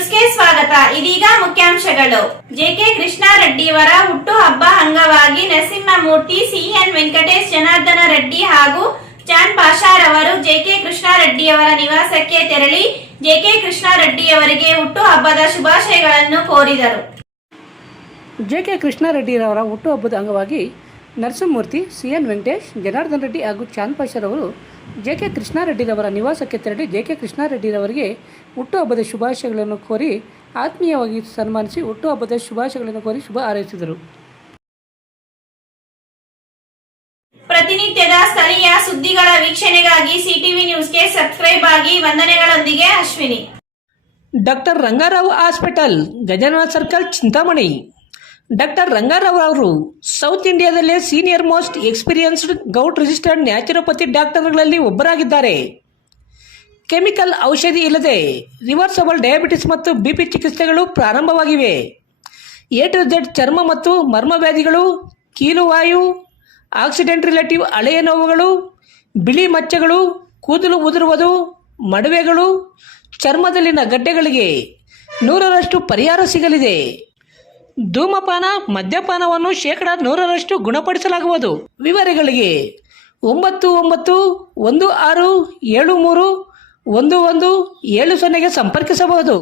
ನ್ಯೂಸ್ಗೆ ಸ್ವಾಗತ. ಇದೀಗ ಮುಖ್ಯಾಂಶಗಳು. ಜೆಕೆ ಕೃಷ್ಣಾರೆಡ್ಡಿಯವರ ಹುಟ್ಟುಹಬ್ಬ ಅಂಗವಾಗಿ ನರಸಿಂಹಮೂರ್ತಿ, ಸಿಎನ್ ವೆಂಕಟೇಶ್, ಜನಾರ್ದನ ರೆಡ್ಡಿ ಹಾಗೂ ಚಾಂದ್ ಪಾಷಾರವರು ಜೆಕೆ ಕೃಷ್ಣಾರೆಡ್ಡಿಯವರ ನಿವಾಸಕ್ಕೆ ತೆರಳಿ ಜೆಕೆ ಕೃಷ್ಣಾರೆಡ್ಡಿಯವರಿಗೆ ಹುಟ್ಟುಹಬ್ಬದ ಶುಭಾಶಯಗಳನ್ನು ಕೋರಿದರು. ಜೆಕೆ ಕೃಷ್ಣಾರೆಡ್ಡಿಯವರ ಹುಟ್ಟುಹಬ್ಬದ ಅಂಗವಾಗಿ ನರಸಿಂಹಮೂರ್ತಿ, ಸಿಎನ್ ವೆಂಕಟೇಶ್, ಜನಾರ್ದನ ರೆಡ್ಡಿ ಹಾಗೂ ಚಾಂದ್ ಪಾಷಾರವರು ಜೆಕೆ ಕೃಷ್ಣಾರೆಡ್ಡಿರವರ ನಿವಾಸಕ್ಕೆ ತೆರಳಿ ಜೆಕೆ ಕೃಷ್ಣಾರೆಡ್ಡಿರವರಿಗೆ ಹುಟ್ಟುಹಬ್ಬದ ಶುಭಾಶಯಗಳನ್ನು ಕೋರಿ ಆತ್ಮೀಯವಾಗಿ ಸನ್ಮಾನಿಸಿ ಹುಟ್ಟುಹಬ್ಬದ ಶುಭಾಶಯಗಳನ್ನು ಕೋರಿ ಶುಭ ಹಾರೈಸಿದರು. ಪ್ರತಿನಿತ್ಯದ ಸ್ಥಳೀಯ ಸುದ್ದಿಗಳ ವೀಕ್ಷಣೆಗಾಗಿ ಸಿಟಿವಿ ನ್ಯೂಸ್ಗೆ ಸಬ್ಸ್ಕ್ರೈಬ್ ಆಗಿ. ವಂದನೆಗಳೊಂದಿಗೆ Ashwini. Doctor Rangarao hospital, Gajanana circle, Chintamani. Doctor Rangarao ಅವರು ಸೌತ್ ಇಂಡಿಯಾದಲ್ಲೇ senior most experienced gout registered naturopathy ಡಾಕ್ಟರ್ಗಳಲ್ಲಿ ಒಬ್ಬರಾಗಿದ್ದಾರೆ. ಕೆಮಿಕಲ್ ಔಷಧಿ ಇಲ್ಲದೆ ರಿವರ್ಸಬಲ್ ಡಯಾಬಿಟಿಸ್ ಮತ್ತು ಬಿಪಿ ಚಿಕಿತ್ಸೆಗಳು ಪ್ರಾರಂಭವಾಗಿವೆ. ಎ ಟು ಝೆಡ್ ಚರ್ಮ ಮತ್ತು ಮರ್ಮವ್ಯಾಧಿಗಳು, ಕೀಲುವಾಯು, ಆಕ್ಸಿಡೆಂಟ್ ರಿಲೇಟಿವ್ ಹಳೆಯ ನೋವುಗಳು, ಬಿಳಿ ಮಚ್ಚೆಗಳು, ಕೂದಲು ಉದುರುವುದು, ಮಡುವೆಗಳು, ಚರ್ಮದಲ್ಲಿನ ಗಡ್ಡೆಗಳಿಗೆ 100% ಪರಿಹಾರ ಸಿಗಲಿದೆ. ಧೂಮಪಾನ, ಮದ್ಯಪಾನವನ್ನು 100% ಗುಣಪಡಿಸಲಾಗುವುದು. ವಿವರಗಳಿಗೆ 9916731170 ಸಂಪರ್ಕಿಸಬಹುದು.